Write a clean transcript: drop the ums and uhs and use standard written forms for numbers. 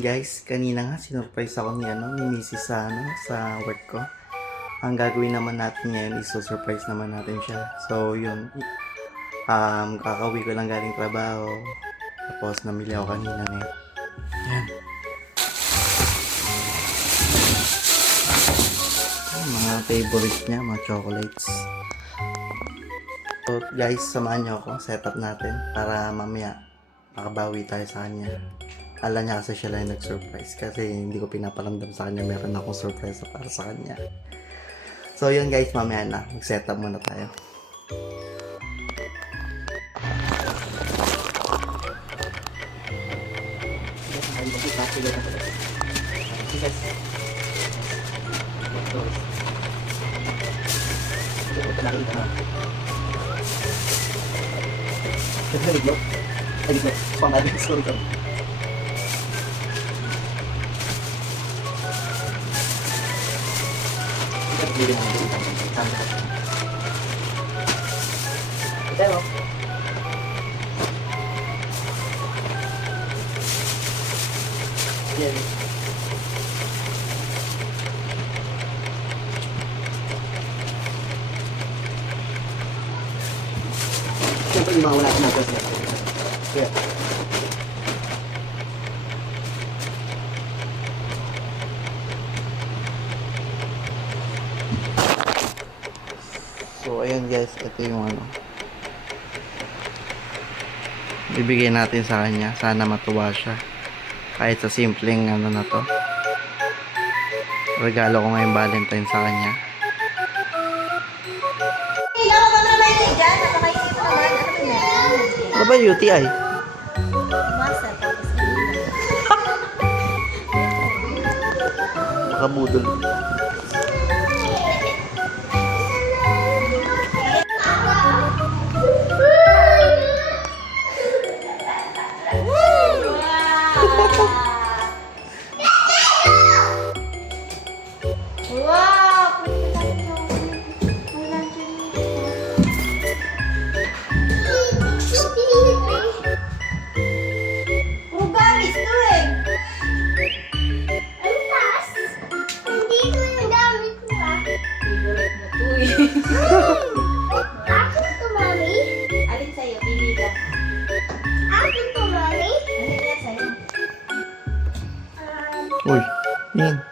Ayun guys, kanina nga sinurprise ako ni Mrs. sa work ko. Ang gagawin naman natin ngayon is surprise naman natin siya. So yun, kakauwi ko lang galing trabaho. Tapos namili ako kanina ngayon. Ayan. Mga favorite niya, mga chocolates. So guys, samahan niyo ako, setup natin para mamaya makabawi tayo sa kanya. Alam niya kasi siya lang yung nag-surprise kasi hindi ko pinaparamdam sa kanya meron akong surprise para sa kanya. So yun guys, mamaya na, mag-setup muna tayo. Pero yan. Siyempre yung mga wala sa natin sila. Kaya so ayun guys, ito yung bibigyan natin sa kanya. Sana matuwa siya kahit sa simpleng na to. Regalo ko ngayong Valentine sa kanya. Hello, mga Maynila. Napakaisip naman. Ano ba yan? Ano ba UTI? Masa, tapos Nakabudol. wow! Puro gamis to eh. Ang taas. Nandito yung gamit ko Favorite mo to eh. Akin to, mami. Alin sa'yo? Pili ka. Akin to, mami. Alin yan sa'yo? Uy, yan.